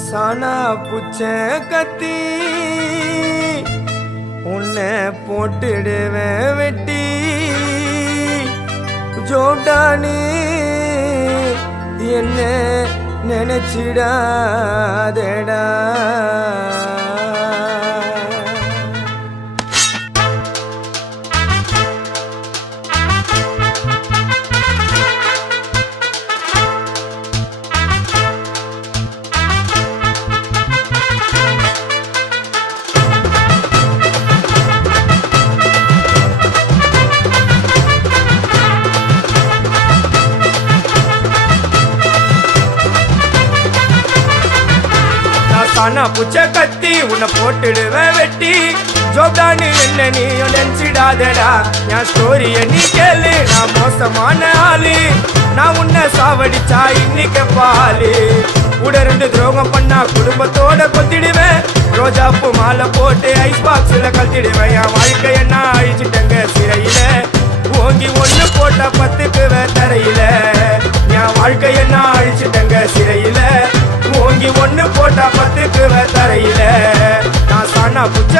சானா புச்ச கத்தி உன்னை போட்டுடுவேன் வெட்டி ஜோடானு என்ன நினைச்சிடாதடா. சானா புச்ச கத்தி உன்னை போட்டுடுவேன் வெட்டி ஜோப்டானு என்ன நீ நினைச்சிடாதடா. என் ஸ்டோரிய நீ கேளு, நான் மோசமான ஆளு. நான் உன்னை சாவடிச்சா இன்னைக்கு பாலு கூட ரெண்டு துரோகம் பண்ணா குடும்பத்தோட கொத்திடுவேன். ரோஜாப்பு மாலை போட்டு ஐஸ் பாக்ஸ்ல கழட்டிடுவேன். என் வாழ்க்கை என்ன அழிச்சிட்டங்க சிறையில ஓங்கி ஒண்ணு போட்டா பத்துக்குவேன் தரையில. என் வாழ்க்கை என்ன அழிச்சிட்டங்க சிறையில ஓங்கி ஒண்ணு போட்டா பத்துக்குவேன் தரையில. நான் சானா புச்ச